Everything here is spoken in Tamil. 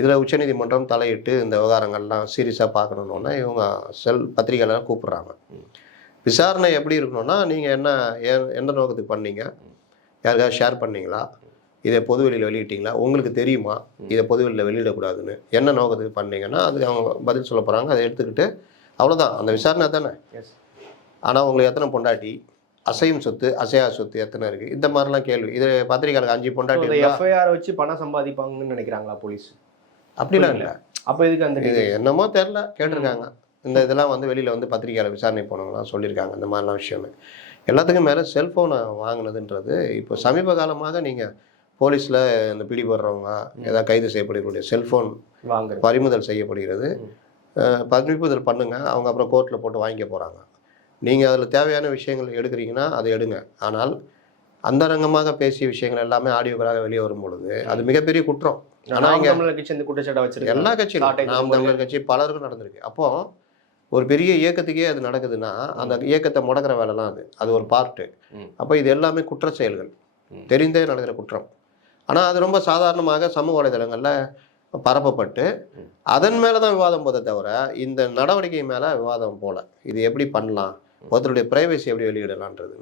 இதில் உச்சநீதிமன்றம் தலையிட்டு இந்த விவகாரங்கள்லாம் சீரியஸாக பார்க்கணுன்னொன்னே இவங்க பத்திரிகைகளெல்லாம் கூப்பிட்றாங்க. விசாரணை எப்படி இருக்கணும்னா, நீங்கள் எந்த நோக்கத்துக்கு பண்ணீங்க, யாருக்காவது ஷேர் பண்ணீங்களா, இதை பொதுவெளியில் வெளியிட்டீங்களா, உங்களுக்கு தெரியுமா இதை பொதுவெளியில் வெளியிடக்கூடாதுன்னு, என்ன நோக்கத்துக்கு பண்ணீங்கன்னா அதுக்கு அவங்க பதில் சொல்ல போகிறாங்க. அதை எடுத்துக்கிட்டு அவ்வளோதான், அந்த விசாரணை தானே. ஆனால் உங்களுக்கு எத்தனை பொண்டாட்டி, அசையும் சொத்து அசையாத சொத்து எத்தனை இருக்குது, இந்த மாதிரிலாம் கேள்வி. இது பத்திரிகையாளருக்கு 5 பொண்டாட்டி எஃப்ஐஆர் வச்சு பணம் சம்பாதிப்பாங்கன்னு நினைக்கிறாங்களா போலீஸ்? அப்படிலாம் இல்லை. அப்போ இதுக்கு அந்த இது என்னமோ தெரில கேட்டிருக்காங்க. இந்த இதெல்லாம் வந்து வெளியில் வந்து பத்திரிகையாளர் விசாரணை போனவங்களாம் சொல்லியிருக்காங்க. இந்த மாதிரிலாம் விஷயமே எல்லாத்துக்கும் மேலே செல்ஃபோனை வாங்கினதுன்றது இப்போ சமீப காலமாக நீங்கள் போலீஸில் இந்த பிடிபடுறவங்க ஏதாவது கைது செய்யப்படக்கூடிய செல்ஃபோன் பறிமுதல் செய்யப்படுகிறது. பறிமுதல் பண்ணுங்க, அவங்க அப்புறம் கோர்ட்டில் போட்டு வாங்கிக்க போகிறாங்க. நீங்கள் அதில் தேவையான விஷயங்கள் எடுக்கிறீங்கன்னா அதை எடுங்க. ஆனால் அந்தரங்கமாக பேசிய விஷயங்கள் எல்லாமே ஆடியோக்களாக வெளியே வரும் பொழுது அது மிகப்பெரிய குற்றம். ஆனால் இங்கே எல்லா கட்சியும் நாம் தமிழர் கட்சி பலருக்கும் நடந்திருக்கு. அப்போது ஒரு பெரிய இயக்கத்துக்கே அது நடக்குதுன்னா அந்த இயக்கத்தை முடக்கிற வேலைலாம் அது ஒரு பார்ட்டு. அப்போ இது எல்லாமே குற்ற செயல்கள், தெரிந்தே நடக்கிற குற்றம். ஆனால் அது ரொம்ப சாதாரணமாக சமூக வலைதளங்களில் பரப்பப்பட்டு அதன் மேலே தான் விவாதம் போதை தவிர இந்த நடவடிக்கை மேலே விவாதம் போல. இது எப்படி பண்ணலாம், ஒருத்தருடைய பிரைவசி எப்படி வெளியிடலான்றது.